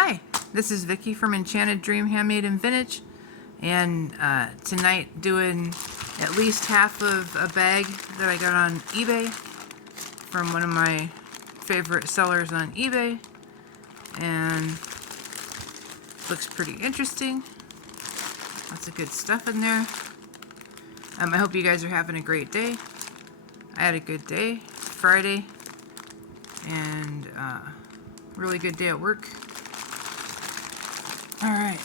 Hi, this is Vicky from Enchanted Dream Handmade and Vintage, and tonight doing at least half of a bag that I got on eBay from one of my favorite sellers on eBay, and looks pretty interesting. Lots of good stuff in there. I hope you guys are having a great day. I had a good day, Friday, and really good day at work. Alright,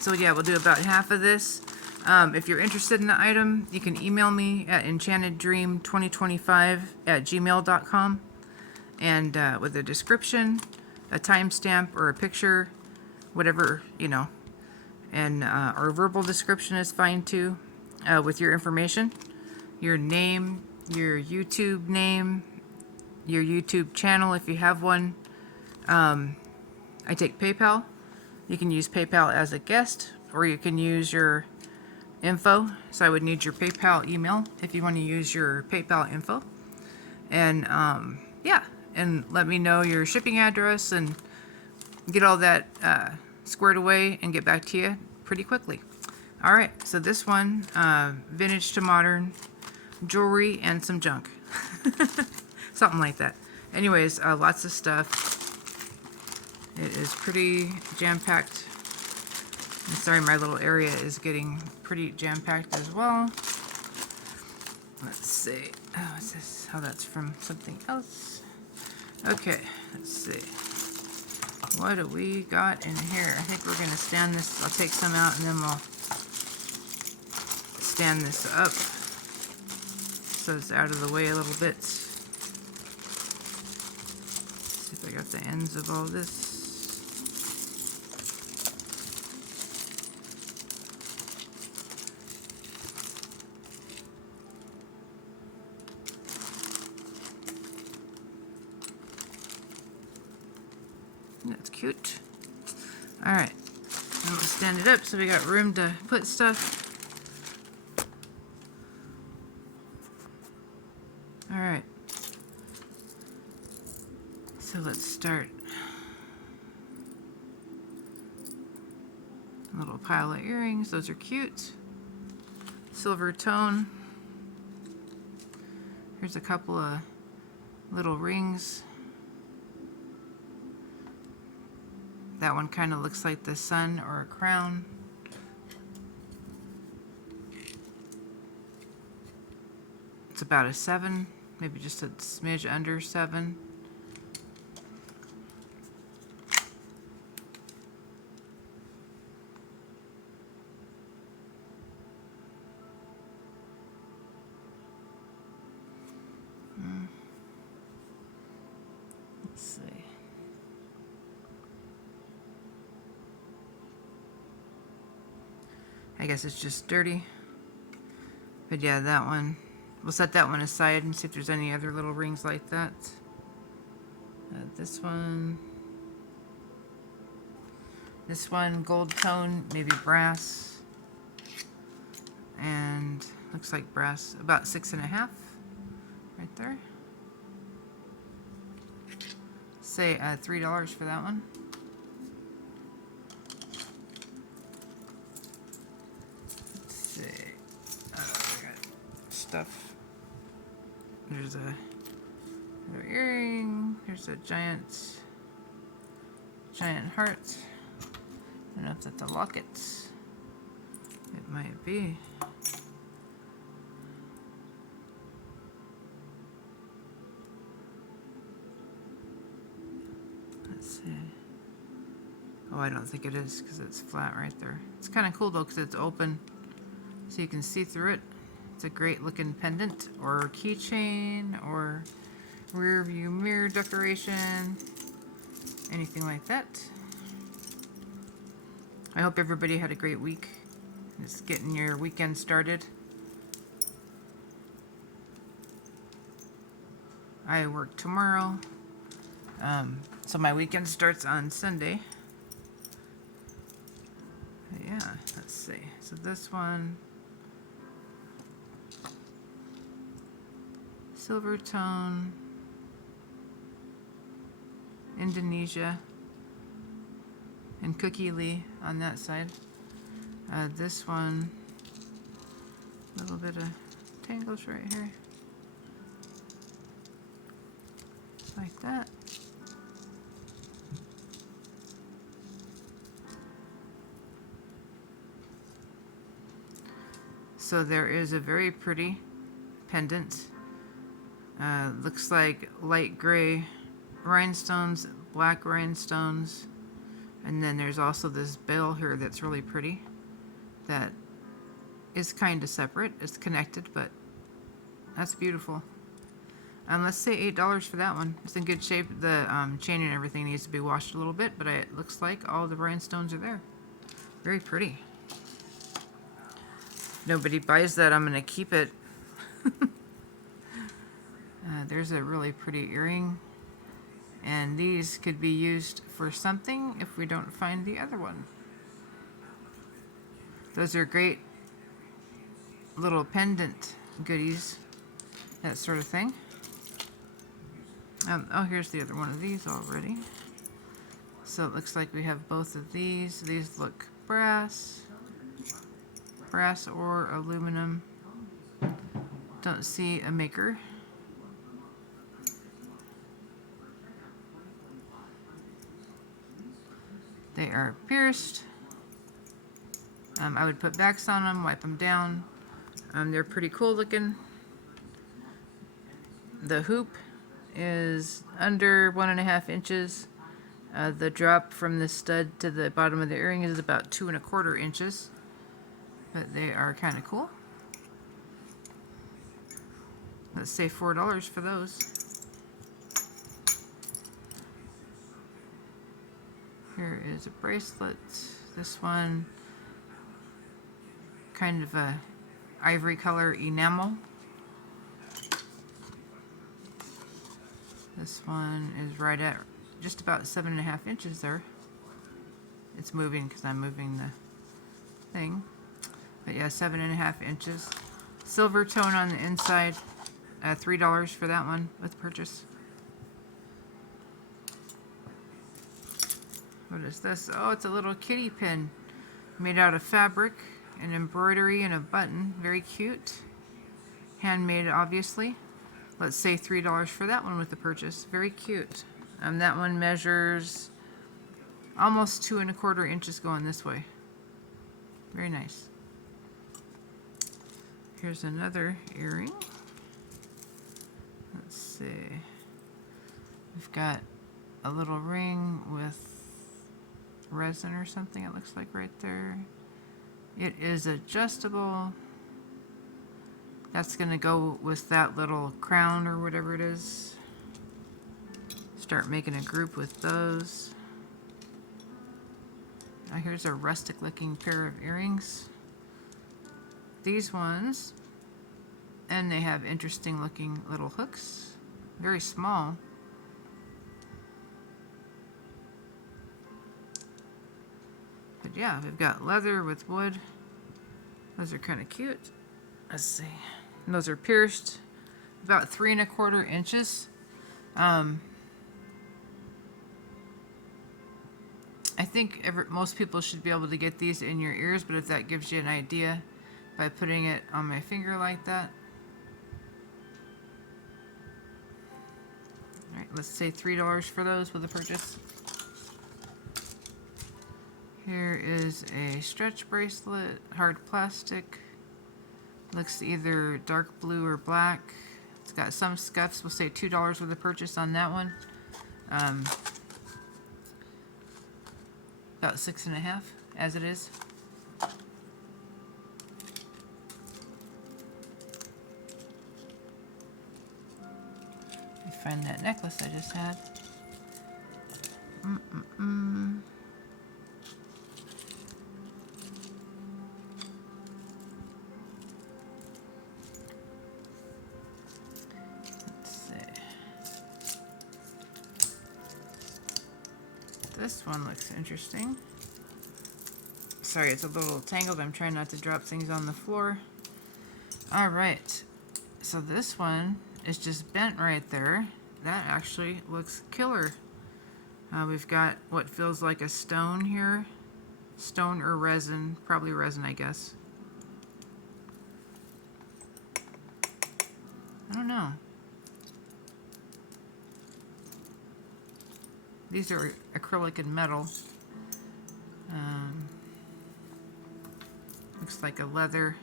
so yeah, we'll do about half of this. If you're interested in the item, you can email me at enchanteddream2025@gmail.com, and with a description, a timestamp, or a picture, whatever, you know, and our verbal description is fine too, with your information, your name, your YouTube name, your YouTube channel if you have one. I take PayPal. You can use PayPal as a guest, or you can use your info. So I would need your PayPal email if you want to use your PayPal info. And yeah, and let me know your shipping address and get all that squared away and get back to you pretty quickly. All right, so this one, vintage to modern, jewelry and some junk. Something like that. Anyways, lots of stuff. It is pretty jam-packed. I'm sorry, my little area is getting pretty jam-packed as well. Let's see. Oh, what's this? Oh, that's from something else. Okay, let's see. What do we got in here? I think we're going to stand this. I'll take some out and then we'll stand this up so it's out of the way a little bit. See if I got the ends of all this. That's cute. Alright, and we'll stand it up so we got room to put stuff. Alright, so let's start. A little pile of earrings, those are cute. Silver tone. Here's a couple of little rings. That one kind of looks like the sun or a crown. It's about a 7, maybe just a smidge under 7. Let's see. I guess it's just dirty. But yeah, that one. We'll set that one aside and see if there's any other little rings like that. This one. This one, gold tone, maybe brass. And looks like brass, about 6.5. Right there. Say $3 for that one. Stuff. There's a little earring. Here's a giant heart. I don't know if that's a locket. It might be. Let's see. Oh, I don't think it is because it's flat right there. It's kind of cool though because it's open, so you can see through it. It's a great looking pendant or keychain or rear view mirror decoration, anything like that. I hope everybody had a great week. Just getting your weekend started. I work tomorrow, so my weekend starts on Sunday. But yeah, let's see. So this one. Silver tone, Indonesia. and Cookie Lee on that side. This one, a little bit of tangles right here. Like that. So there is a very pretty pendant. Looks like light gray rhinestones, black rhinestones, and then there's also this bell here that's really pretty. That is kind of separate. It's connected, but that's beautiful. Let's say $8 for that one. It's in good shape. The chain and everything needs to be washed a little bit, but it looks like all the rhinestones are there. Very pretty. If nobody buys that, I'm going to keep it. There's a really pretty earring. And these could be used for something if we don't find the other one. Those are great little pendant goodies, that sort of thing. Oh, here's the other one of these already. So it looks like we have both of these. These look brass or aluminum. Don't see a maker. They are pierced. I would put backs on them, wipe them down. They're pretty cool looking. The hoop is under 1.5 inches. The drop from the stud to the bottom of the earring is about 2¼ inches. But they are kind of cool. Let's say $4 for those. Here is a bracelet. This one, kind of a ivory color enamel. This one is right at just about 7.5 inches there. It's moving because I'm moving the thing. But yeah, 7.5 inches. Silver tone on the inside. $3 for that one with purchase. What is this? Oh, it's a little kitty pin made out of fabric, an embroidery, and a button. Very cute. Handmade, obviously. Let's say $3 for that one with the purchase. Very cute. That one measures almost 2¼ inches going this way. Very nice. Here's another earring. Let's see. We've got a little ring with resin or something, it looks like right there. It is adjustable. That's going to go with that little crown or whatever it is. Start making a group with those. Now here's a rustic looking pair of earrings. These ones, and they have interesting looking little hooks. Very small. But yeah, we've got leather with wood. Those are kind of cute. Let's see. And those are pierced about 3¼ inches. I think most people should be able to get these in your ears, but if that gives you an idea by putting it on my finger like that. Alright, let's say $3 for those with a purchase. Here is a stretch bracelet, hard plastic. Looks either dark blue or black. It's got some scuffs. We'll say $2 with a purchase on that one. About 6.5 as it is. Let me find that necklace I just had. This one looks interesting. Sorry, it's a little tangled. I'm trying not to drop things on the floor. Alright, so this one is just bent right there. That actually looks killer. We've got what feels like a stone here. Stone or resin, probably resin, I guess. I don't know. These are acrylic and metal. Looks like a leather.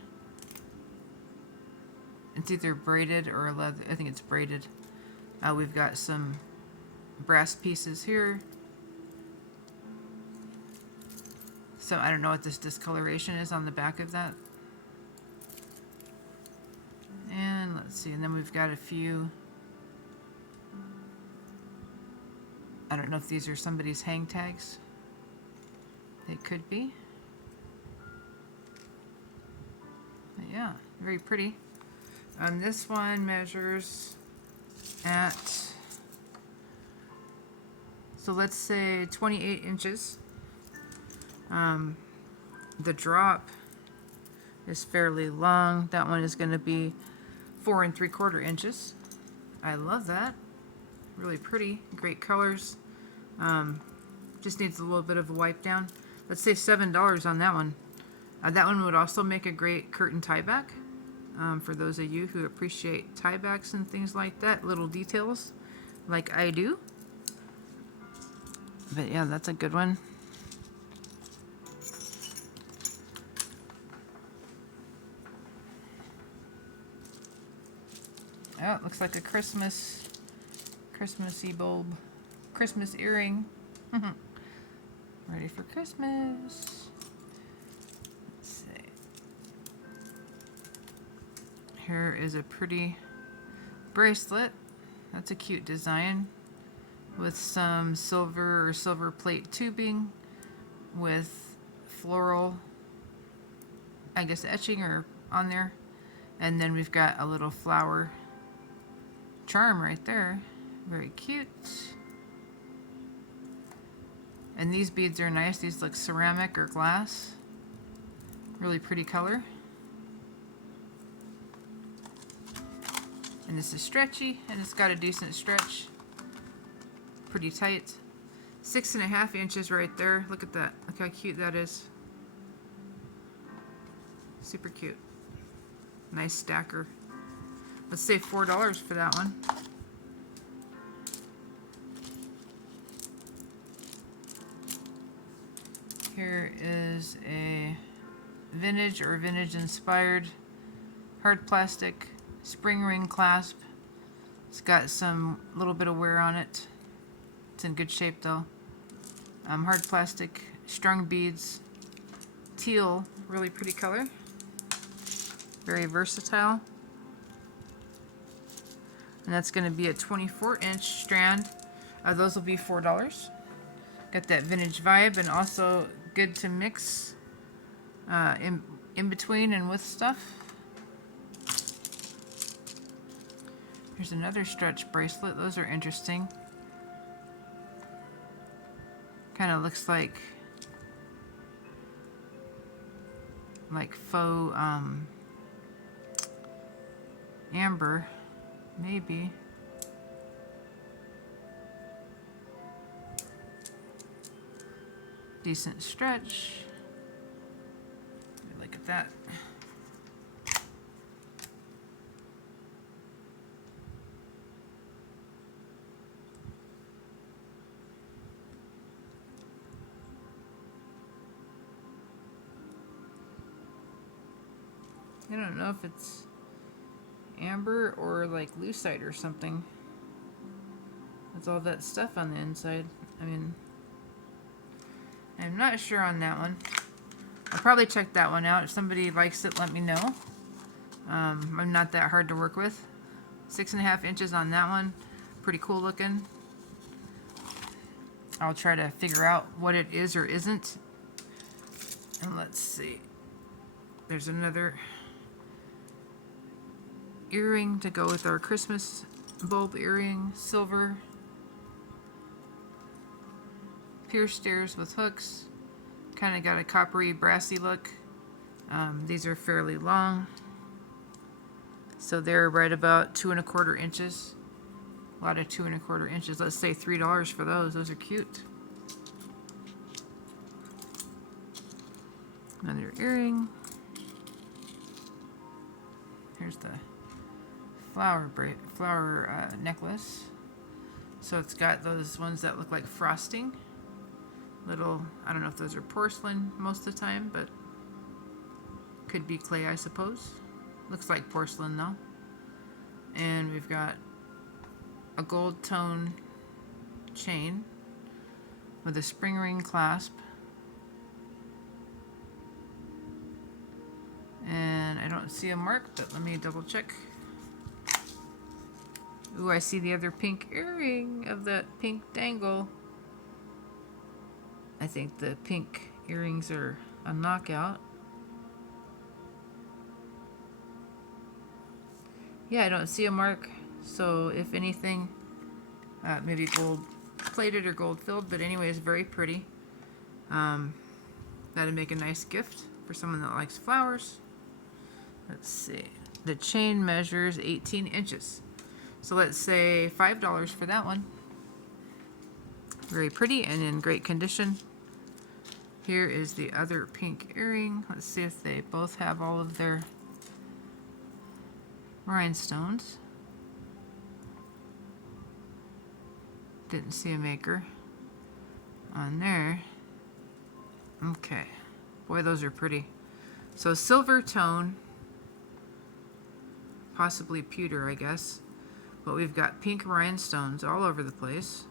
It's either braided or a leather. I think it's braided. We've got some brass pieces here. So I don't know what this discoloration is on the back of that. And let's see, and then we've got a few, I don't know if these are somebody's hang tags. They could be. But yeah, very pretty. This one measures at, so let's say 28 inches. The drop is fairly long. That one is going to be 4 3/4 inches. I love that. Really pretty. Great colors. Just needs a little bit of a wipe down. Let's say $7 on that one. That one would also make a great curtain tie back. For those of you who appreciate tie backs and things like that, little details like I do. But yeah, that's a good one. Oh, it looks like a Christmassy bulb. Christmas earring. Ready for Christmas. Let's see. Here is a pretty bracelet. That's a cute design with some silver or silver plate tubing with floral, I guess, etching or on there. And then we've got a little flower charm right there. Very cute. And these beads are nice. These look ceramic or glass. Really pretty color. And this is stretchy, and it's got a decent stretch. Pretty tight. 6.5 inches right there. Look at that. Look how cute that is. Super cute. Nice stacker. Let's say $4 for that one. Here is a vintage or vintage inspired hard plastic spring ring clasp. It's got some little bit of wear on it. It's in good shape though. Hard plastic strung beads. Teal, really pretty color. Very versatile. And that's going to be a 24-inch strand. Those will be $4. Got that vintage vibe, and also good to mix in between and with stuff. Here's another stretch bracelet. Those are interesting. Kind of looks like faux amber, maybe. Decent stretch. Look at that. I don't know if it's amber or like lucite or something. There's all that stuff on the inside. I mean, I'm not sure on that one. I'll probably check that one out. If somebody likes it, let me know. I'm not that hard to work with. 6.5 inches on that one. Pretty cool looking. I'll try to figure out what it is or isn't. And let's see. There's another earring to go with our Christmas bulb earring. Silver. Pierced ears with hooks. Kind of got a coppery, brassy look. These are fairly long. So they're right about 2 1/4 inches. A lot of 2 1/4 inches. Let's say $3 for those. Those are cute. Another earring. Here's the flower necklace. So it's got those ones that look like frosting. Little, I don't know if those are porcelain most of the time, but could be clay, I suppose. Looks like porcelain though. And we've got a gold tone chain with a spring ring clasp. And I don't see a mark, but let me double check. Ooh, I see the other pink earring of that pink dangle. I think the pink earrings are a knockout. Yeah, I don't see a mark. So if anything, maybe gold plated or gold filled, but anyways, very pretty. That'd make a nice gift for someone that likes flowers. Let's see. The chain measures 18 inches. So let's say $5 for that one. Very pretty and in great condition. Here is the other pink earring. Let's see if they both have all of their rhinestones. Didn't see a maker on there. Okay. Boy, those are pretty. So silver tone, possibly pewter, I guess. But we've got pink rhinestones all over the place.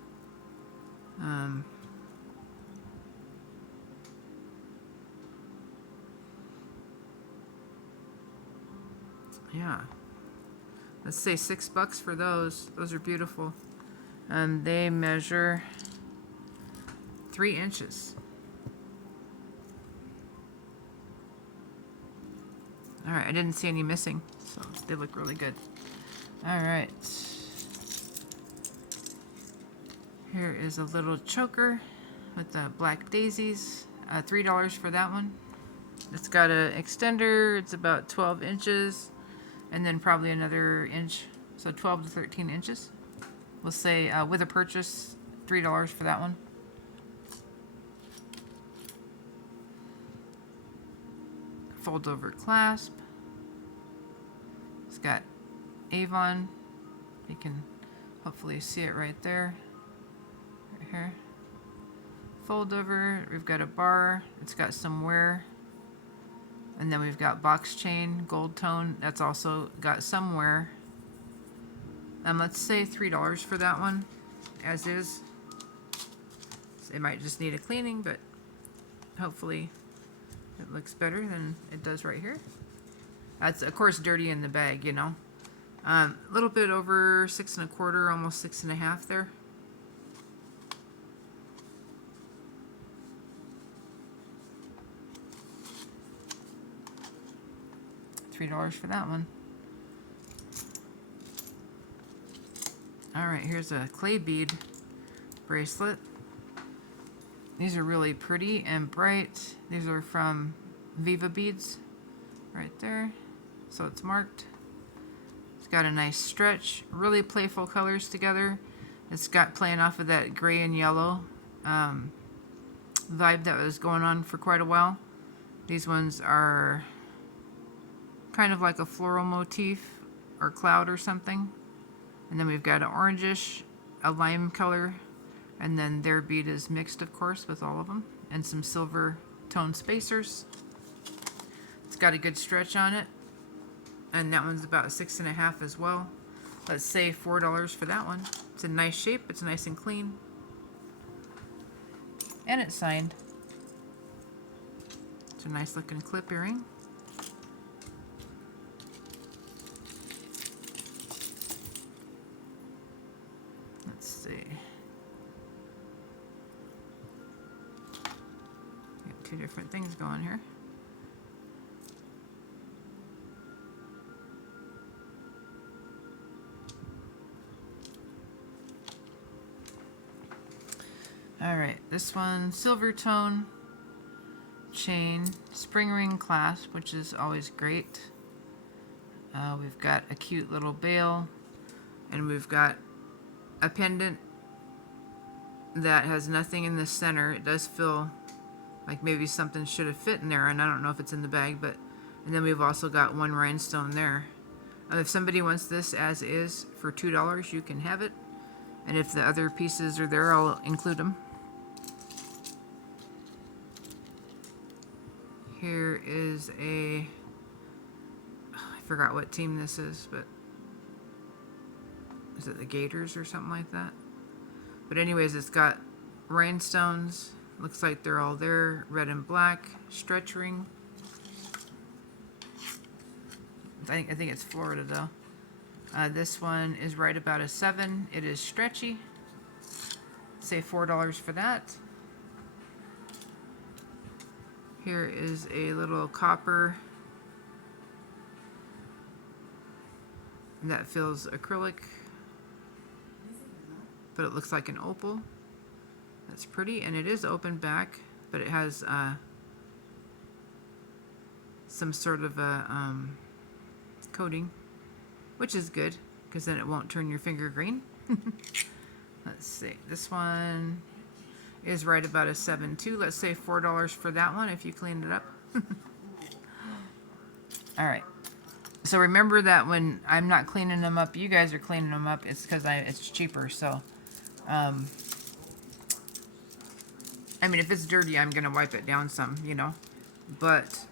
Yeah. Let's say $6 for those. Those are beautiful. They measure 3 inches. All right, I didn't see any missing, so they look really good. All right. Here is a little choker with the black daisies. $3 for that one. It's got an extender. It's about 12 inches, and then probably another inch, so 12 to 13 inches. We'll say with a purchase, $3 for that one. Fold over clasp. It's got Avon. You can hopefully see it right there. Right here. Fold over. We've got a bar. It's got some wear. And then we've got box chain, gold tone. That's also got some wear. Let's say $3 for that one, as is. It might just need a cleaning, but hopefully it looks better than it does right here. That's, of course, dirty in the bag, you know. A little bit over 6 1/4, almost 6 1/2 there. $3 for that one. All right, here's a clay bead bracelet. These are really pretty and bright. These are from Viva Beads, right there. So it's marked. It's got a nice stretch, really playful colors together. It's got playing off of that gray and yellow vibe that was going on for quite a while. These ones are kind of like a floral motif or cloud or something. And then we've got an orangish, a lime color, and then their bead is mixed, of course, with all of them, and some silver tone spacers. It's got a good stretch on it, and that one's about 6 1/2 as well. Let's say $4 for that one. It's a nice shape. It's nice and clean, and it's signed. It's a nice looking clip earring. Let's see. Got 2 different things going here. All right, this one, silver tone chain, spring ring clasp, which is always great. We've got a cute little bail, and we've got a pendant that has nothing in the center. It does feel like maybe something should have fit in there, and I don't know if it's in the bag, but, and then we've also got one rhinestone there. If somebody wants this as is for $2, you can have it. And if the other pieces are there, I'll include them. Here is I forgot what team this is, but is it the Gators or something like that? But anyways, it's got rhinestones. Looks like they're all there. Red and black. Stretch ring. I think it's Florida though. This one is right about a 7. It is stretchy. Say $4 for that. Here is a little copper that feels acrylic, but it looks like an opal. That's pretty, and it is open back, but it has some sort of a coating, which is good because then it won't turn your finger green. Let's see, this one is right about a 7 too. Let's say $4 for that one if you cleaned it up. All right. So remember that when I'm not cleaning them up, you guys are cleaning them up. It's because it's cheaper. So, I mean, if it's dirty, I'm gonna wipe it down some, you know. But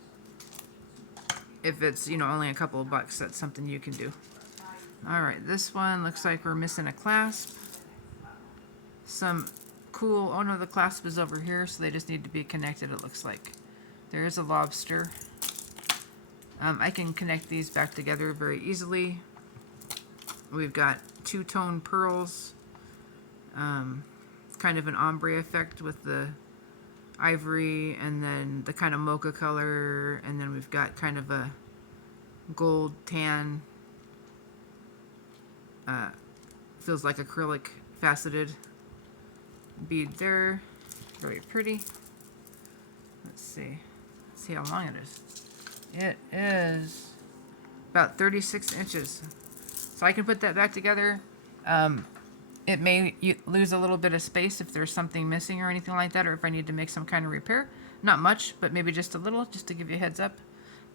if it's, you know, only a couple of bucks, that's something you can do. All right, this one looks like we're missing a clasp. Some cool, oh no, the clasp is over here, so they just need to be connected, it looks like. There is a lobster. I can connect these back together very easily. We've got two-tone pearls. Kind of an ombre effect with the ivory and then the kind of mocha color, and then we've got kind of a gold tan, feels like acrylic faceted bead there. Very pretty. Let's see how long it is. It is about 36 inches, so I can put that back together. It may lose a little bit of space if there's something missing or anything like that, or if I need to make some kind of repair. Not much, but maybe just a little, just to give you a heads up.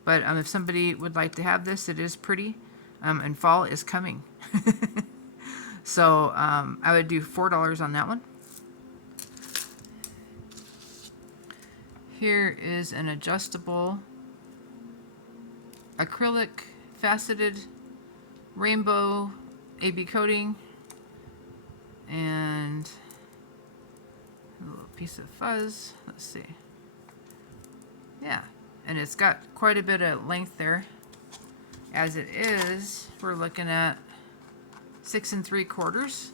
But if somebody would like to have this, it is pretty, and fall is coming. So I would do $4 on that one. Here is an adjustable acrylic faceted rainbow AB coating. And a little piece of fuzz. Let's see. Yeah, and it's got quite a bit of length there. As it is, we're looking at 6 3/4,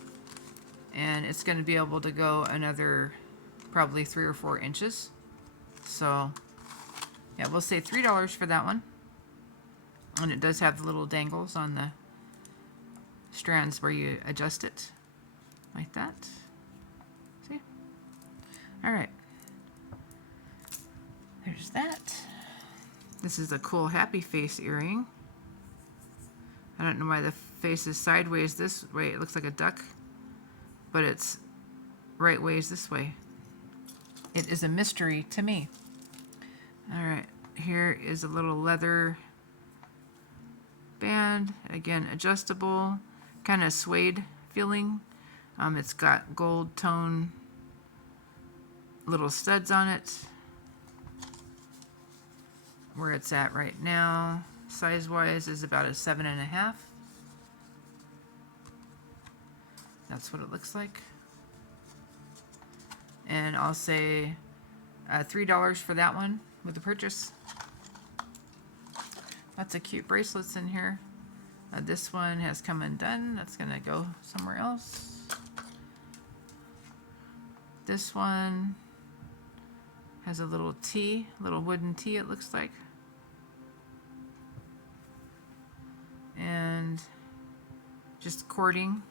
and it's going to be able to go another probably 3 or 4 inches. So, yeah, we'll say $3 for that one. And it does have the little dangles on the strands where you adjust it. Like that. See? All right. There's that. This is a cool happy face earring. I don't know why the face is sideways this way. It looks like a duck, but it's right ways this way. It is a mystery to me. All right. Here is a little leather band. Again, adjustable, kind of suede feeling. It's got gold tone little studs on it. Where it's at right now, size-wise, is about a 7.5. That's what it looks like. And I'll say $3 for that one with the purchase. Lots of cute bracelets in here. This one has come undone. That's gonna go somewhere else. This one has a little T, little wooden T it looks like. And just cording.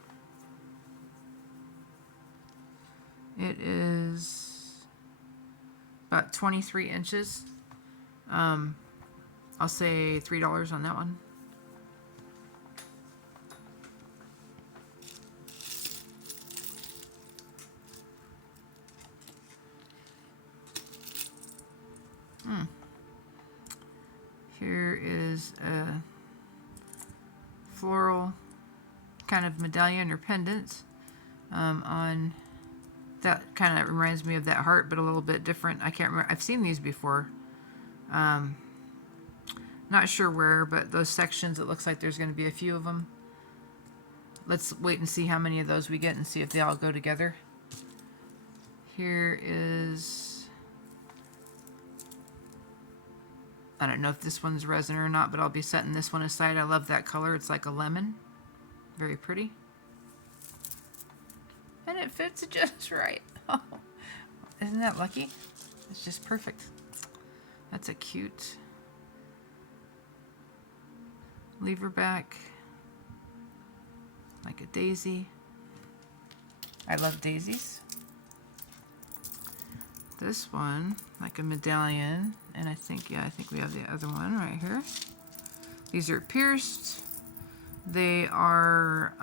It is about 23 inches. I'll say $3 on that one. Here is a floral kind of medallion or pendant on that. Kind of reminds me of that heart, but a little bit different. I can't remember. I've seen these before. Not sure where, but those sections, it looks like there's going to be a few of them. Let's wait and see how many of those we get and see if they all go together. Here is, I don't know if this one's resin or not, but I'll be setting this one aside. I love that color. It's like a lemon. Very pretty. And it fits just right. Oh, isn't that lucky? It's just perfect. That's a cute lever back. Like a daisy. I love daisies. This one, like a medallion, and I think we have the other one right here. These are pierced. They are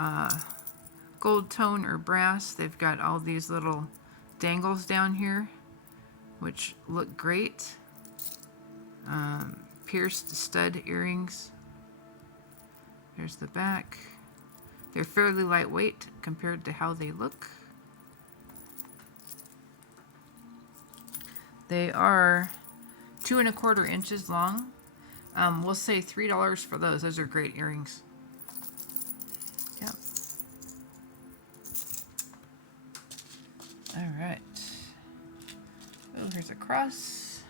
gold tone or brass. They've got all these little dangles down here, which look great. Pierced stud earrings. There's the back. They're fairly lightweight compared to how they look. They are 2¼ inches long. We'll say $3 for those. Those are great earrings. Yep. All right. Oh, here's a cross.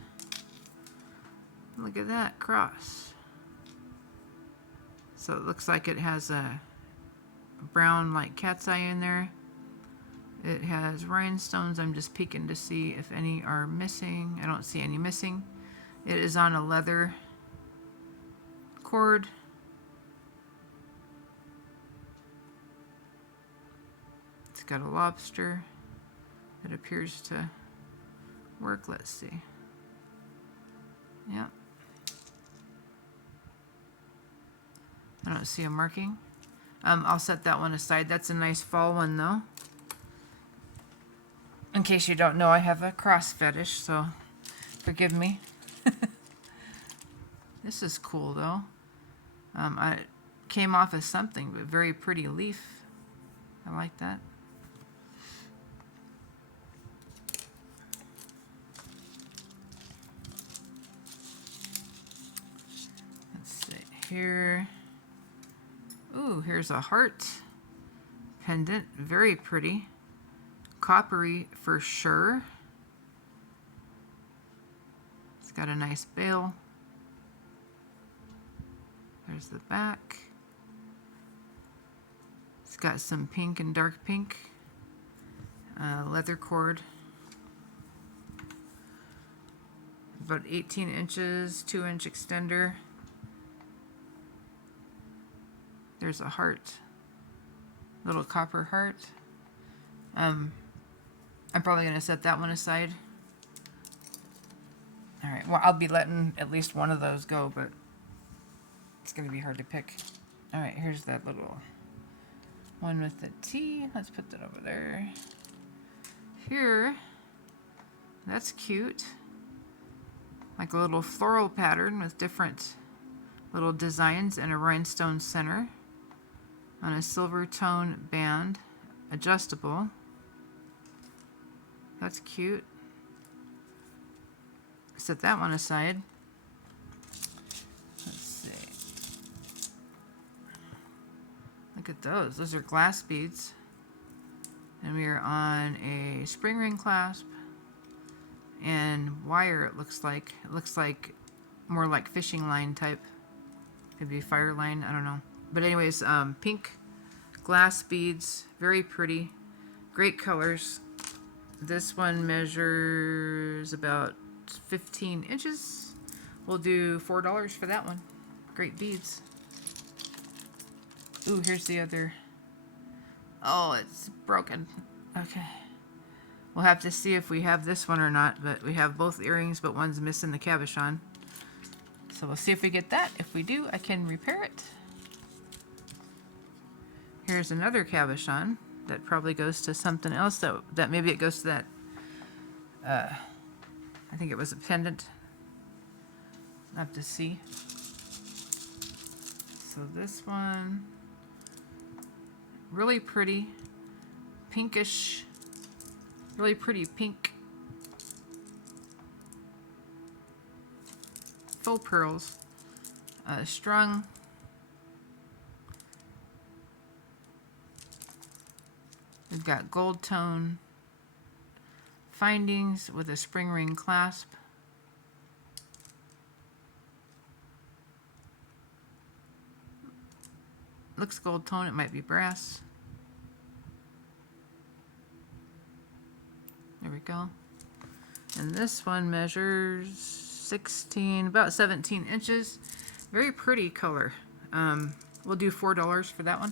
Look at that cross. So it looks like it has a brown like cat's eye in there. It has rhinestones. I'm just peeking to see if any are missing. I don't see any missing. It is on a leather cord. It's got a lobster. It appears to work. Let's see. Yep. I don't see a marking. I'll set that one aside. That's a nice fall one though. In case you don't know, I have a cross fetish, so forgive me. This is cool though. I came off as something, but very pretty leaf. I like that. Let's see here. Ooh, here's a heart pendant. Very pretty. Coppery for sure. It's got a nice bail. There's the back. It's got some pink and dark pink. Leather cord. About 18 inches, 2-inch extender. There's a heart. Little copper heart. I'm probably going to set that one aside. All right, well, I'll be letting at least one of those go, but it's going to be hard to pick. All right, here's that little one with the T. Let's put that over there. Here, that's cute. Like a little floral pattern with different little designs and a rhinestone center on a silver tone band, adjustable. That's cute. Set that one aside. Let's see. Look at those. Those are glass beads. And we are on a spring ring clasp and wire, it looks like. It looks like more like fishing line type. Maybe fire line, I don't know. But anyways, pink glass beads, very pretty. Great colors. This one measures about 15 inches. We'll do $4 for that one. Great beads. Ooh, here's the other. Oh, it's broken. Okay. We'll have to see if we have this one or not, but we have both earrings, but one's missing the cabochon. So we'll see if we get that. If we do, I can repair it. Here's another cabochon that probably goes to something else. That maybe it goes to that. I think it was a pendant. I'll have to see. So this one, really pretty, pinkish, really pretty pink. Faux pearls, strung. We've got gold tone findings with a spring ring clasp. Looks gold tone, it might be brass. There we go. And this one measures 16, about 17 inches. Very pretty color. We'll do $4 for that one.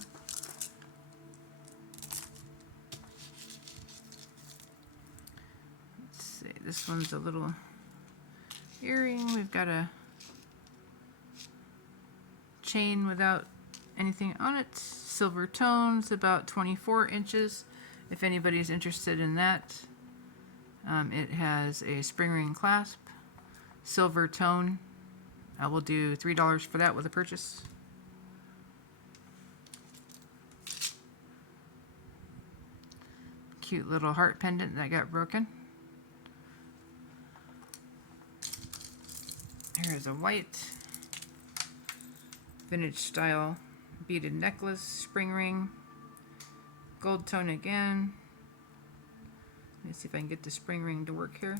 Let's see, this one's a little earring. We've got a chain without anything on it. Silver tones, about 24 inches. If anybody's interested in that. It has a spring ring clasp, silver tone. I will do $3 for that with a purchase. Cute little heart pendant that got broken. Here's a white vintage style beaded necklace, spring ring, gold tone again. Let me see if I can get the spring ring to work here.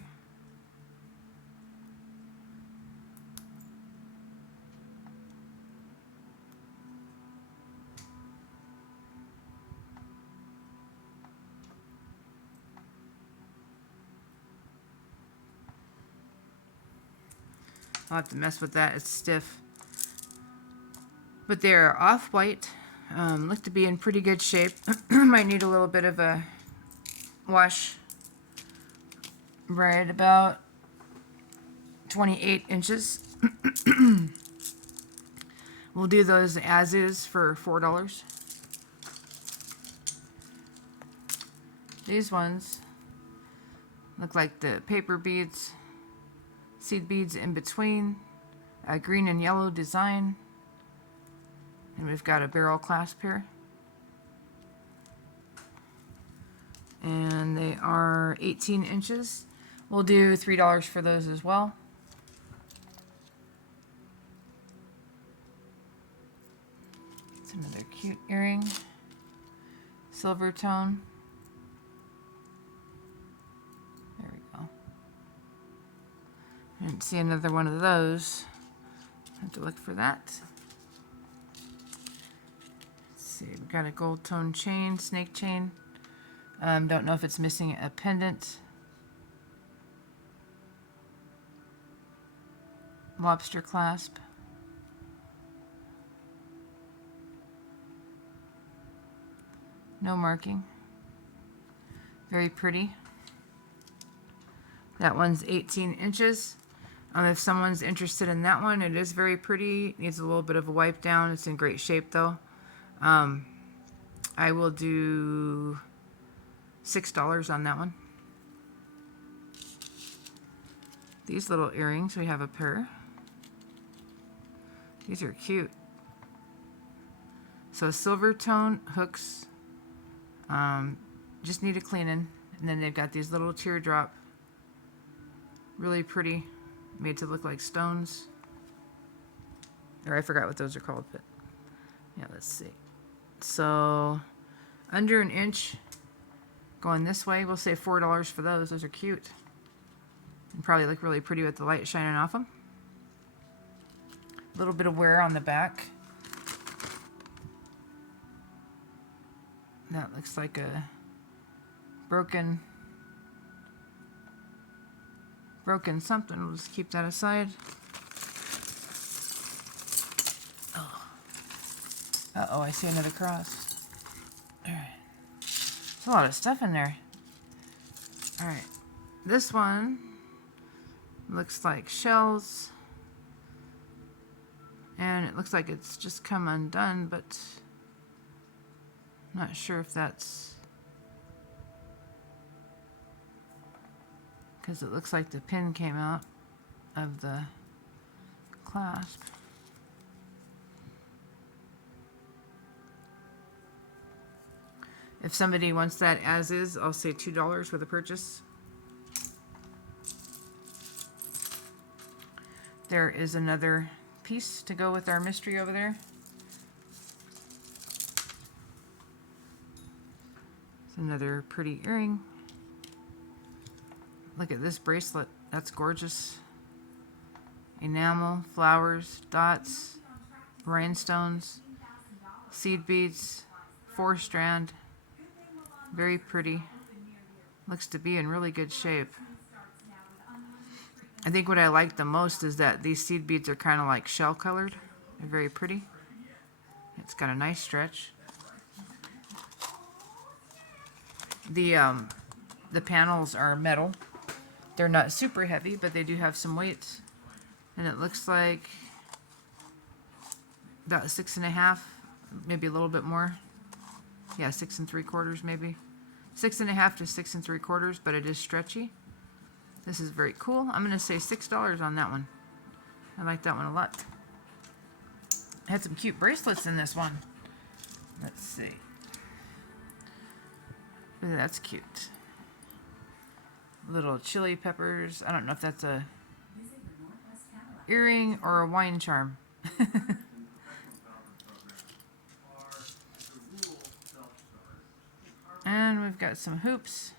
I'll have to mess with that, it's stiff. But they're off-white, look to be in pretty good shape. Might need a little bit of a wash. Right about 28 inches. We'll do those as is for $4. These ones look like the paper beads, seed beads in between, a green and yellow design, and we've got a barrel clasp here. And they are 18 inches. We'll do $3 for those as well. It's another cute earring. Silver tone. There we go. I didn't see another one of those. Have to look for that. Let's see, we've got a gold tone chain, snake chain. Don't know if it's missing a pendant. Lobster clasp. No marking. Very pretty. That one's 18 inches. If someone's interested in that one, it is very pretty. Needs a little bit of a wipe down. It's in great shape though. I will do $6 on that one. These little earrings, we have a pair. These are cute. So silver tone hooks, just need a cleaning. And then they've got these little teardrop, really pretty, made to look like stones. Or I forgot what those are called, but yeah, let's see. So under an inch going this way, we'll say $4 for those. Those are cute. And probably look really pretty with the light shining off them. A little bit of wear on the back. That looks like a broken something. We'll just keep that aside. Oh. Uh-oh, I see another cross. Alright. There's a lot of stuff in there. Alright. This one looks like shells. And it looks like it's just come undone, but I'm not sure if that's because it looks like the pin came out of the clasp. If somebody wants that as is, I'll say $2 with a purchase. There is another piece to go with our mystery over there. It's another pretty earring. Look at this bracelet. That's gorgeous. Enamel, flowers, dots, rhinestones, seed beads, 4-strand. Very pretty. Looks to be in really good shape. I think what I like the most is that these seed beads are kind of like shell colored. They're very pretty. It's got a nice stretch. The panels are metal. They're not super heavy, but they do have some weight. And it looks like about 6.5, maybe a little bit more. Yeah, 6 3/4 maybe. 6.5 to 6 3/4, but it is stretchy. This is very cool. I'm going to say $6 on that one. I like that one a lot. Had some cute bracelets in this one. Let's see. Ooh, that's cute. Little chili peppers. I don't know if that's a earring or a wine charm. And we've got some hoops.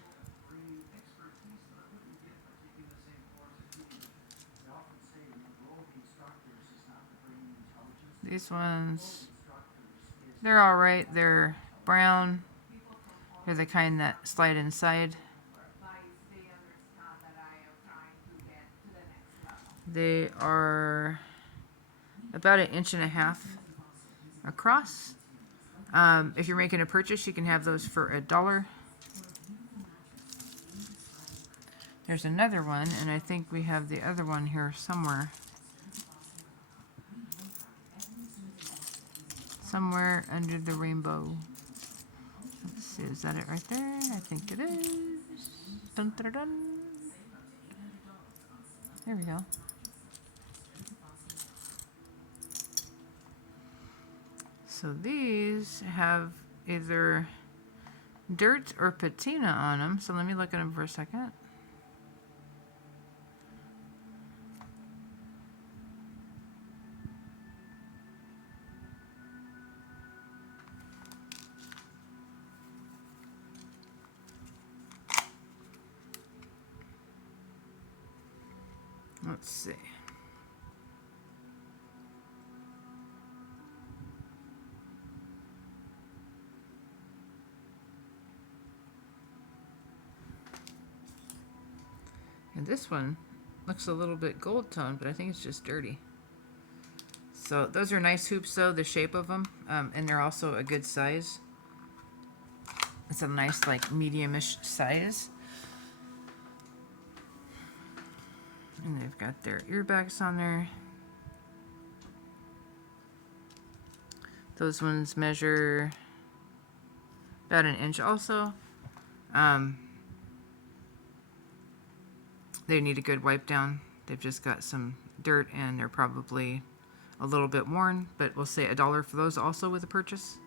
These ones, they're all right. They're brown. They're the kind that slide inside. They are about 1.5 inches across. If you're making a purchase, you can have those for $1. There's another one, and I think we have the other one here somewhere. Somewhere under the rainbow. Let's see, is that it right there? I think it is. Dun, dun, dun. There we go. So these have either dirt or patina on them. So let me look at them for a second. Let's see. And this one looks a little bit gold toned, but I think it's just dirty. So those are nice hoops though, the shape of them, and they're also a good size. It's a nice like medium-ish size. And they've got their earbacks on there. Those ones measure about 1 inch also. They need a good wipe down. They've just got some dirt and they're probably a little bit worn, but we'll say $1 for those also with a purchase.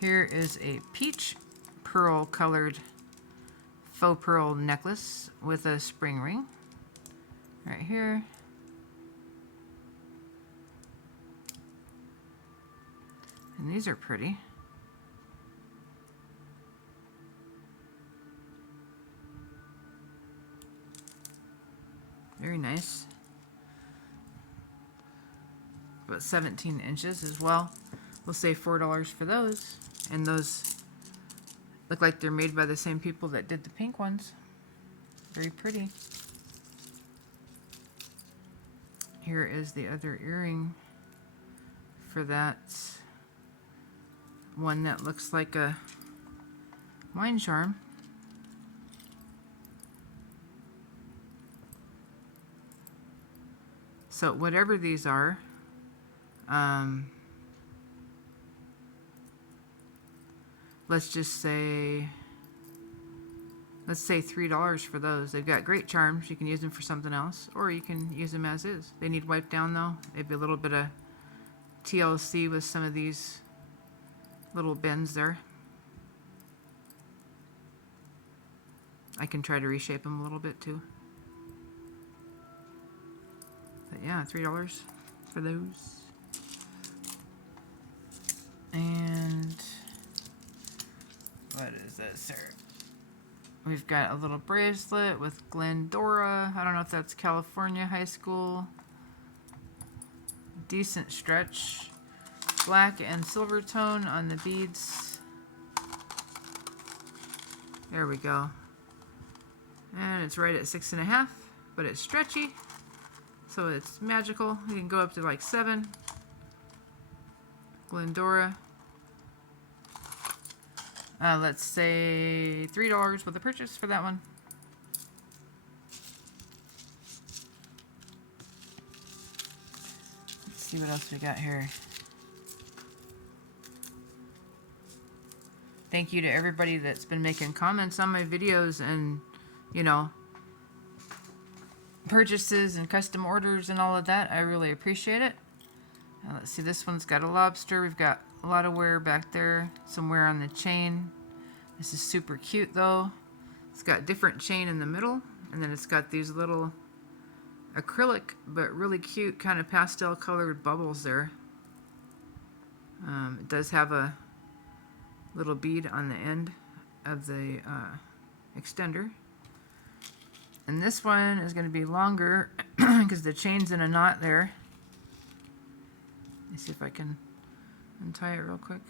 Here is a peach pearl colored faux pearl necklace with a spring ring right here. And these are pretty. Very nice. About 17 inches as well. We'll say $4 for those. And those look like they're made by the same people that did the pink ones. Very pretty. Here is the other earring for that one that looks like a wine charm. So whatever these are, let's just say Let's say $3 for those. They've got great charms. You can use them for something else, or you can use them as is. They need wiped down though. Maybe a little bit of TLC with some of these little bends there. I can try to reshape them a little bit too. But yeah, $3 for those. And what is this here? We've got a little bracelet with Glendora. I don't know if that's California high school. Decent stretch. Black and silver tone on the beads. There we go. And it's right at 6.5, but it's stretchy. So it's magical. You can go up to like 7. Glendora. Let's say $3 with a purchase for that one. Let's see what else we got here. Thank you to everybody that's been making comments on my videos and, you know, purchases and custom orders and all of that. I really appreciate it. Let's see, this one's got a lobster. We've got a lot of wear back there, some wear on the chain. This is super cute though. It's got different chain in the middle, and then it's got these little acrylic but really cute kind of pastel colored bubbles there. It does have a little bead on the end of the extender. And this one is going to be longer because the chain's in a knot there. Let me see if I can untie it real quick.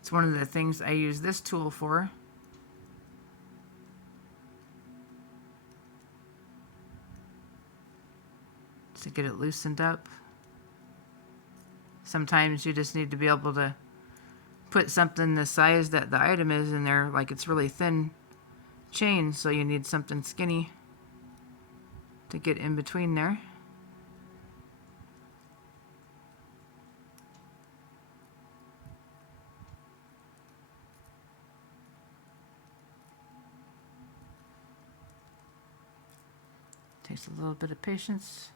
It's one of the things I use this tool for. To get it loosened up. Sometimes you just need to be able to put something the size that the item is in there, like it's really thin chain, so you need something skinny to get in between there. Takes a little bit of patience.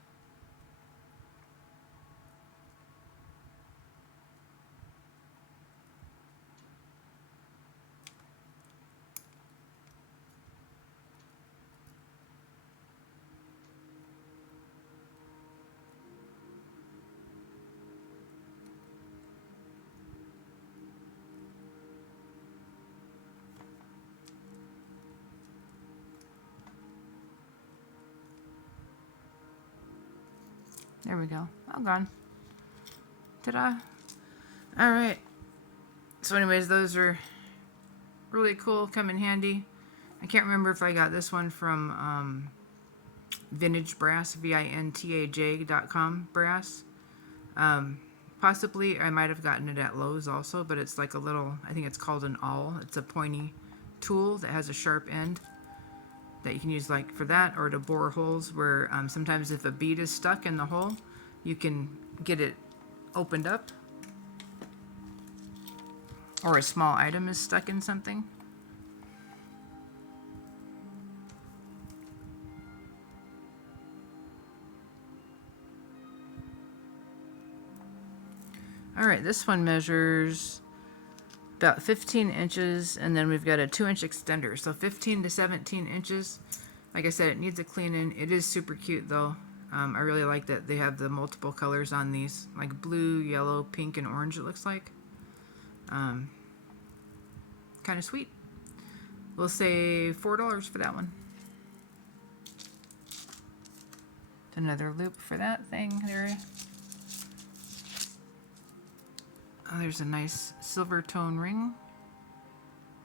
There we go. All gone. Ta-da. All right. So anyways, those are really cool, come in handy. I can't remember if I got this one from Vintage Brass, vintaj.com brass. Possibly I might have gotten it at Lowe's also, but it's like a little, I think it's called an awl. It's a pointy tool that has a sharp end that you can use like for that, or to bore holes where sometimes if a bead is stuck in the hole, you can get it opened up, or a small item is stuck in something. All right, this one measures about 15 inches, and then we've got a 2-inch extender, so 15 to 17 inches. Like I said, it needs a cleaning. It is super cute though. I really like that they have the multiple colors on these, like blue, yellow, pink, and orange it looks like. Kind of sweet. We'll say $4 for that one. Another loop for that thing there. Oh, there's a nice silver tone ring.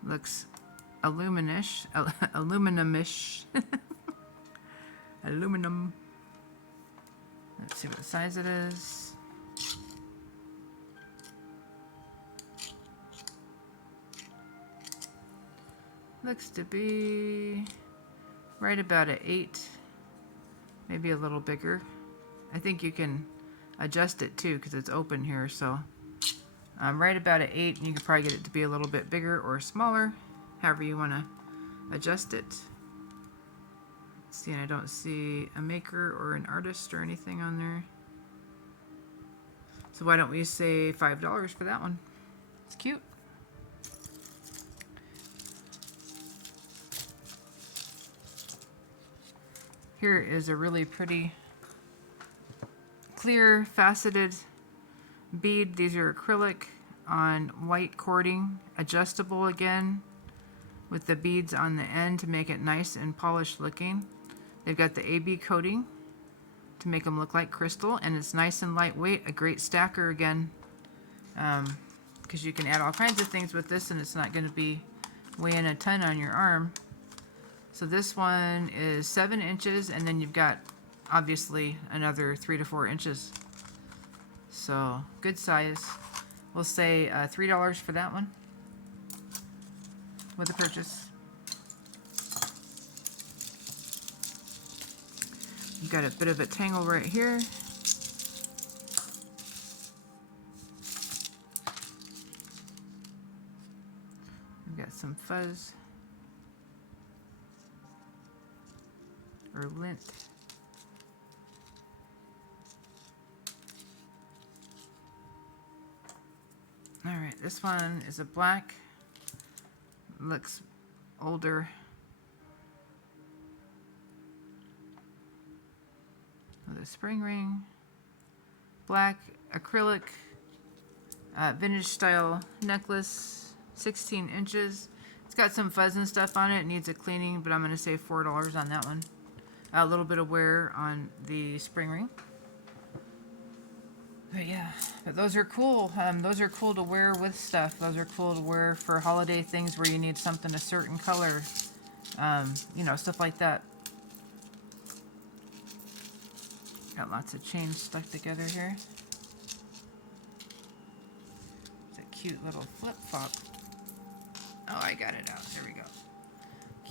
Looks aluminumish. Aluminum. Let's see what size it is. Looks to be right about an 8 maybe a little bigger. I think you can adjust it too because it's open here, so right about an 8, and you can probably get it to be a little bit bigger or smaller, however you want to adjust it. Let's see, and I don't see a maker or an artist or anything on there. So why don't we say $5 for that one? It's cute. Here is a really pretty clear faceted bead. These are acrylic on white cording, adjustable again with the beads on the end to make it nice and polished looking. They've got the AB coating to make them look like crystal, and it's nice and lightweight, a great stacker again, because you can add all kinds of things with this and it's not going to be weighing a ton on your arm. So this one is 7 inches, and then you've got obviously another 3 to 4 inches. So good size. We'll say $3 for that one with a purchase. You've got a bit of a tangle right here. We've got some fuzz or lint. All right, this one is a black, looks older. With a spring ring, black acrylic, vintage style necklace, 16 inches. It's got some fuzz and stuff on it. It needs a cleaning, but I'm going to say $4 on that one. A little bit of wear on the spring ring. But yeah, but those are cool. Those are cool to wear with stuff. Those are cool to wear for holiday things where you need something a certain color. You know, stuff like that. Got lots of chains stuck together here. It's a cute little flip-flop. Oh, I got it out. There we go.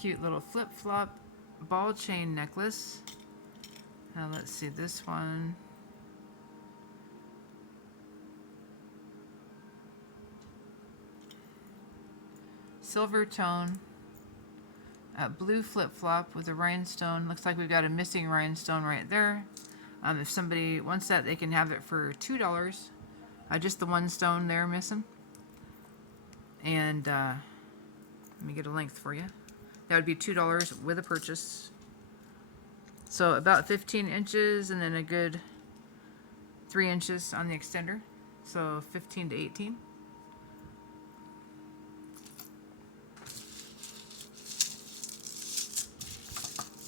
Cute little flip-flop ball chain necklace. Now let's see this one. Silver tone. Blue flip-flop with a rhinestone. Looks like we've got a missing rhinestone right there. If somebody wants that, they can have it for $2. Just the one stone there missing. And let me get a length for you. That would be $2 with a purchase. So about 15 inches and then a good 3 inches on the extender. So 15 to 18.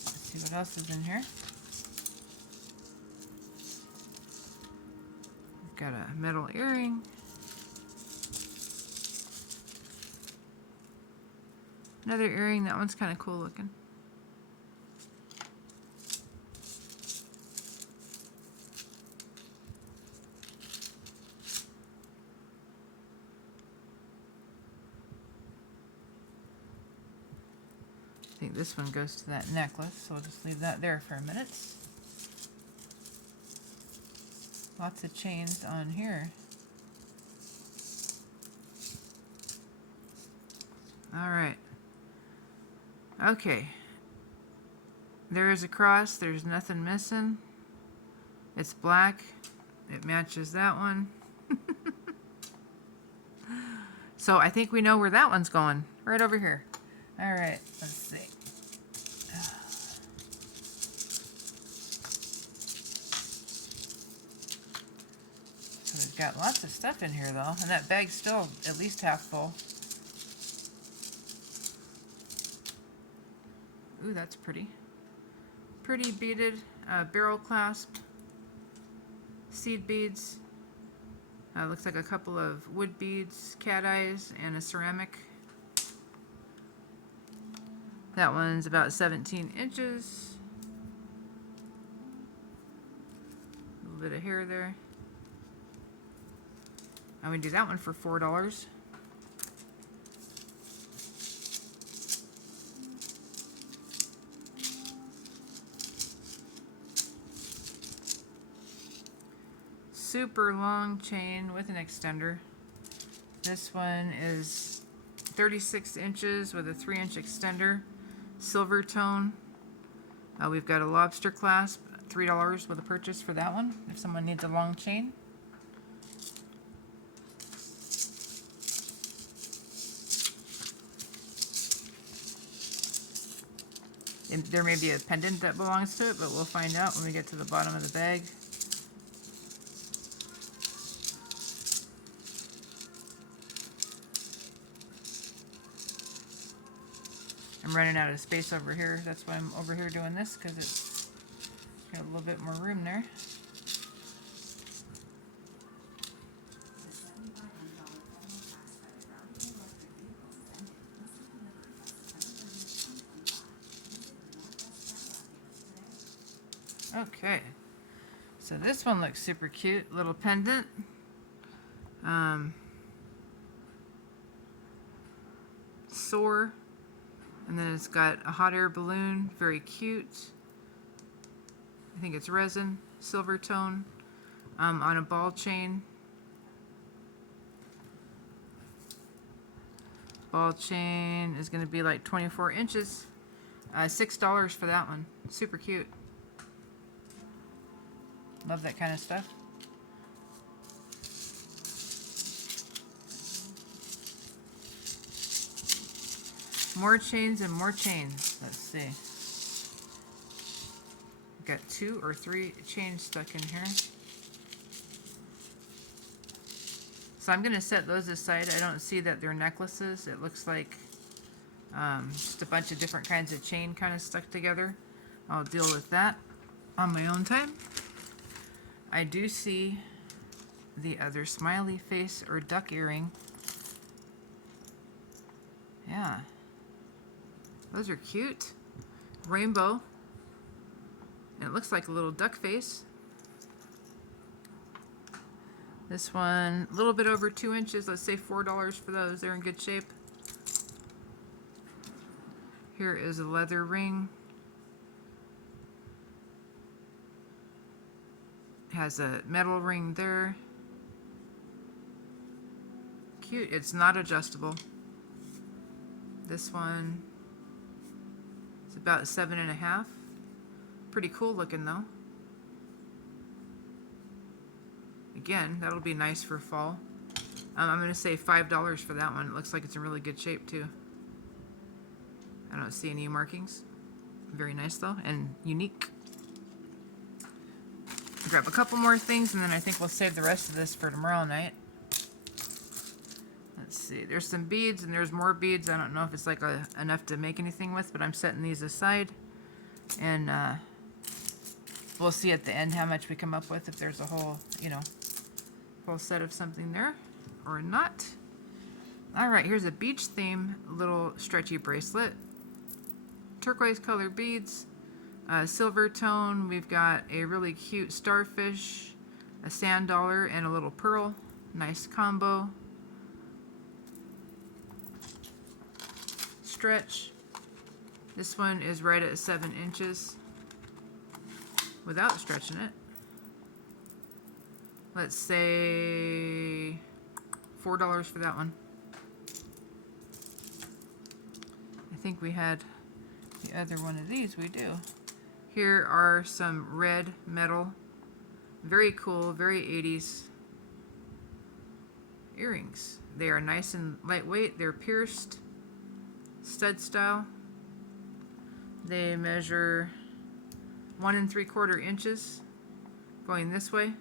Let's see what else is in here. Got a metal earring. Another earring. That one's kind of cool looking. I think this one goes to that necklace, so I'll just leave that there for a minute. Lots of chains on here. All right. Okay. There is a cross. There's nothing missing. It's black. It matches that one. So I think we know where that one's going. Right over here. All right. Let's see. Got lots of stuff in here though, and that bag's still at least half full. Ooh, that's pretty. Pretty beaded barrel clasp, seed beads. Looks like a couple of wood beads, cat eyes, and a ceramic. That one's about 17 inches. A little bit of hair there. I'm going to do that one for $4. super long chain with an extender. This one is 36 inches with a 3-inch extender, silver tone. We've got a lobster clasp, $3 with a purchase for that one, if someone needs a long chain. And there may be a pendant that belongs to it, but we'll find out when we get to the bottom of the bag. I'm running out of space over here. That's why I'm over here doing this, because it's got a little bit more room there. Okay, so this one looks super cute. Little pendant. Soar. And then it's got a hot air balloon. Very cute. I think it's resin, silver tone, on a ball chain. Ball chain is going to be like 24 inches. $6 for that one. Super cute. Love that kind of stuff. More chains and more chains. Let's see. Got 2 or 3 chains stuck in here. So I'm going to set those aside. I don't see that they're necklaces. It looks like just a bunch of different kinds of chain kind of stuck together. I'll deal with that on my own time. I do see the other smiley face or duck earring. Yeah. Those are cute. Rainbow. And it looks like a little duck face. This one, a little bit over 2 inches. Let's say $4 for those. They're in good shape. Here is a leather ring. Has a metal ring there. Cute. It's not adjustable. This one is about 7.5. Pretty cool looking though. Again, that'll be nice for fall. I'm going to say $5 for that one. It looks like it's in really good shape too. I don't see any markings. Very nice though, and unique. Grab a couple more things and then I think we'll save the rest of this for tomorrow night. Let's see, there's some beads and there's more beads. I don't know if it's like enough to make anything with, but I'm setting these aside. And we'll see at the end how much we come up with, if there's a whole, whole set of something there or not. Alright, here's a beach theme little stretchy bracelet. Turquoise colored beads. Silver tone. We've got a really cute starfish, a sand dollar, and a little pearl. Nice combo. Stretch. This one is right at 7 inches without stretching it. Let's say $4 for that one. I think we had the other one of these. We do. Here are some red metal, very cool, very 80s earrings. They are nice and lightweight. They're pierced, stud style. They measure 1 3/4 inches going this way.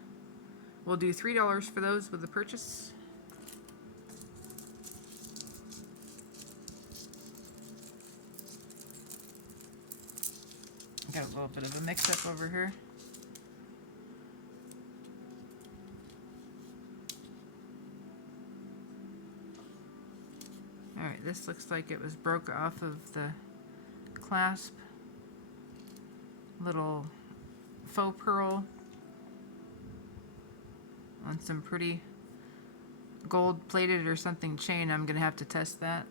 We'll do $3 for those with the purchase. Got a little bit of a mix-up over here. Alright, this looks like it was broke off of the clasp. Little faux pearl on some pretty gold plated or something chain. I'm gonna have to test that.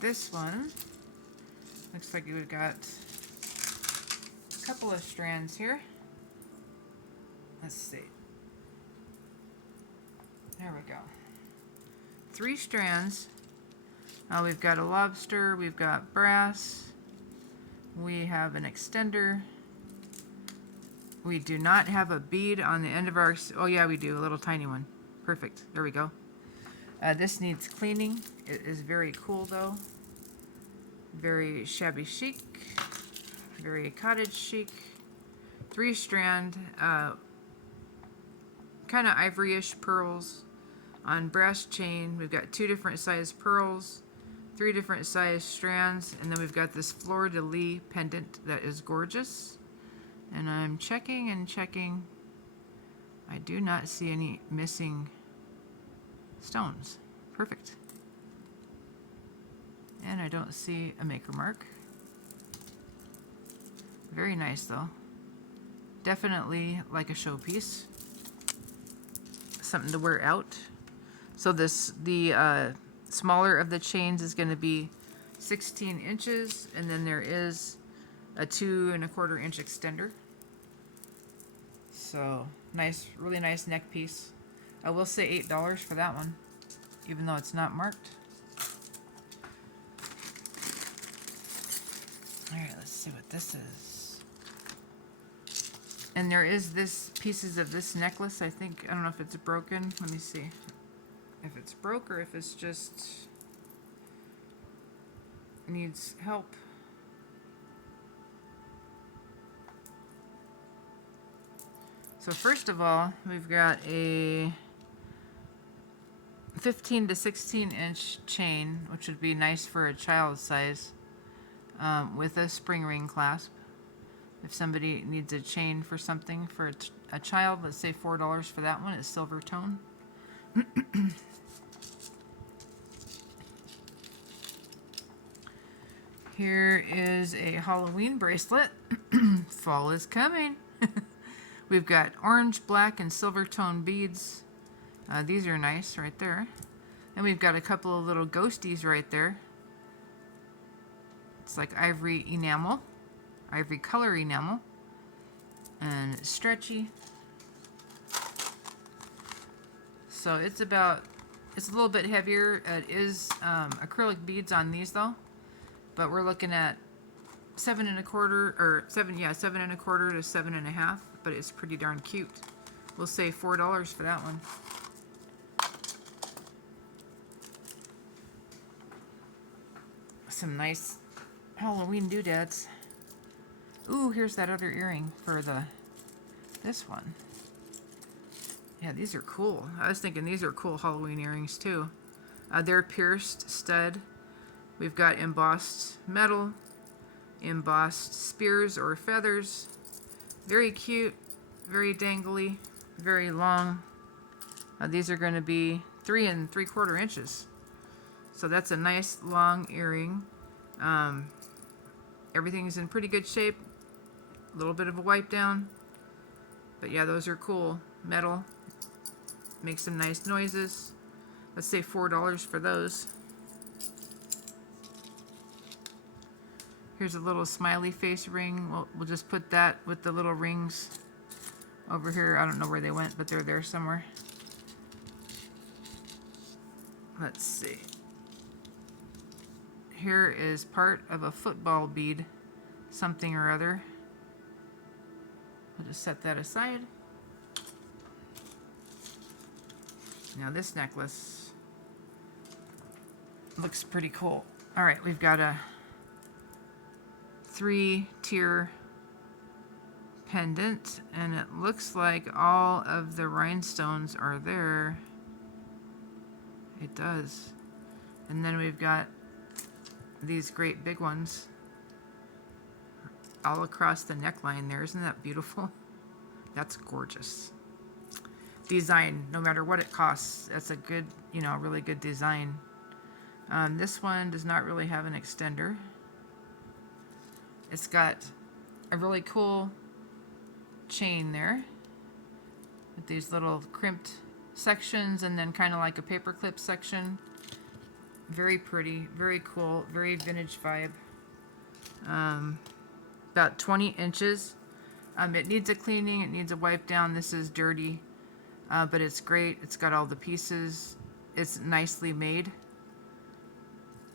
This one Looks like we've got a couple of strands here. Let's see. There we go. 3 strands. We've got a lobster, we've got brass, we have an extender. We do not have a bead on the end of our, oh yeah, we do, a little tiny one. Perfect, there we go. This needs cleaning. It is very cool though. Very shabby chic, very cottage chic. 3 strand, kind of ivory-ish pearls on brass chain. We've got 2 different size pearls, 3 different size strands, and then we've got this fleur-de-lis pendant that is gorgeous. And I'm checking and checking. I do not see any missing stones. Perfect. And I don't see a maker mark. Very nice though. Definitely like a showpiece. Something to wear out. So the smaller of the chains is going to be 16 inches, and then there is a 2 1/4 inch extender. So nice, really nice neck piece. I will say $8 for that one, even though it's not marked. All right, let's see what this is. And there is this pieces of this necklace. I think, I don't know if it's broken. Let me see if it's broke or if it's just needs help. So first of all, we've got a 15 to 16 inch chain, which would be nice for a child size, with a spring ring clasp. If somebody needs a chain for something for a child, let's say $4 for that one. It's silver tone. Here is a Halloween bracelet. Fall is coming. We've got orange, black, and silver tone beads. These are nice right there. And we've got a couple of little ghosties right there. It's like ivory enamel, ivory color enamel, and it's stretchy. So it's a little bit heavier. It is acrylic beads on these though, but we're looking at 7 1/4 or 7 1/4 to 7 1/2, but it's pretty darn cute. We'll say $4 for that one. Some nice Halloween doodads. Ooh, here's that other earring for this one. Yeah, these are cool. I was thinking these are cool Halloween earrings too. They're pierced stud. We've got embossed metal, embossed spears or feathers. Very cute, very dangly, very long. These are going to be 3 3/4 inches. So that's a nice long earring. Everything's in pretty good shape. A little bit of a wipe down. But yeah, those are cool. Metal. Make some nice noises. Let's say $4 for those. Here's a little smiley face ring. We'll just put that with the little rings over here. I don't know where they went, but they're there somewhere. Let's see. Here is part of a football bead, something or other. We'll just set that aside. Now this necklace looks pretty cool. All right, we've got a 3-tier pendant, and it looks like all of the rhinestones are there. It does. And then we've got these great big ones all across the neckline there. Isn't that beautiful? That's gorgeous. Design, no matter what it costs, that's a good, really good design. This one does not really have an extender. It's got a really cool chain there with these little crimped sections and then kind of like a paperclip section. Very pretty, very cool, very vintage vibe. About 20 inches. It needs a cleaning. It needs a wipe down. This is dirty, but it's great. It's got all the pieces. It's nicely made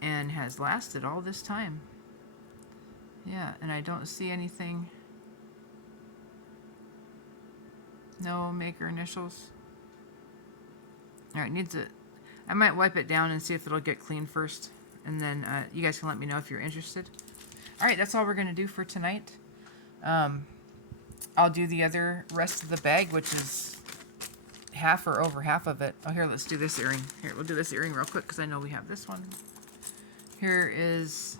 and has lasted all this time. Yeah, and I don't see anything. No maker initials. All right, needs a. I might wipe it down and see if it'll get clean first, and then you guys can let me know if you're interested. All right, that's all we're gonna do for tonight. I'll do the other rest of the bag, which is half or over half of it. Oh, here, let's do this earring. Here, we'll do this earring real quick because I know we have this one. Here is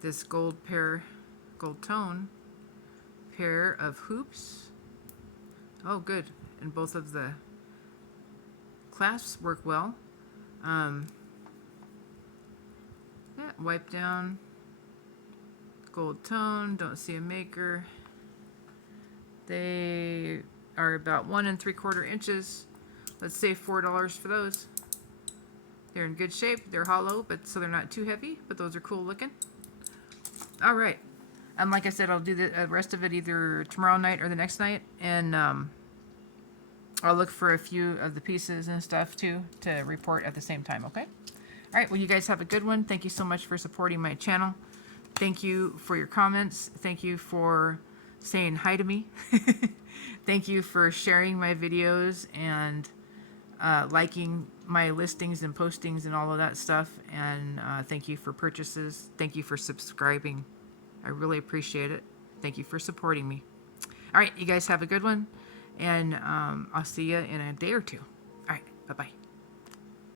this gold tone pair of hoops. Oh, good. And both of the clasps work well. Yeah, wipe down. Gold tone. Don't see a maker. They are about 1 3/4 inches. Let's say $4 for those. They're in good shape. They're hollow, but so they're not too heavy. But those are cool looking. All right. Like I said, I'll do the rest of it either tomorrow night or the next night, and I'll look for a few of the pieces and stuff too to report at the same time. Okay. All right. Well, you guys have a good one. Thank you so much for supporting my channel. Thank you for your comments. Thank you for saying hi to me. Thank you for sharing my videos and liking my listings and postings and all of that stuff. And thank you for purchases. Thank you for subscribing. I really appreciate it. Thank you for supporting me. All right, you guys have a good one. And I'll see you in a day or two. All right, bye-bye.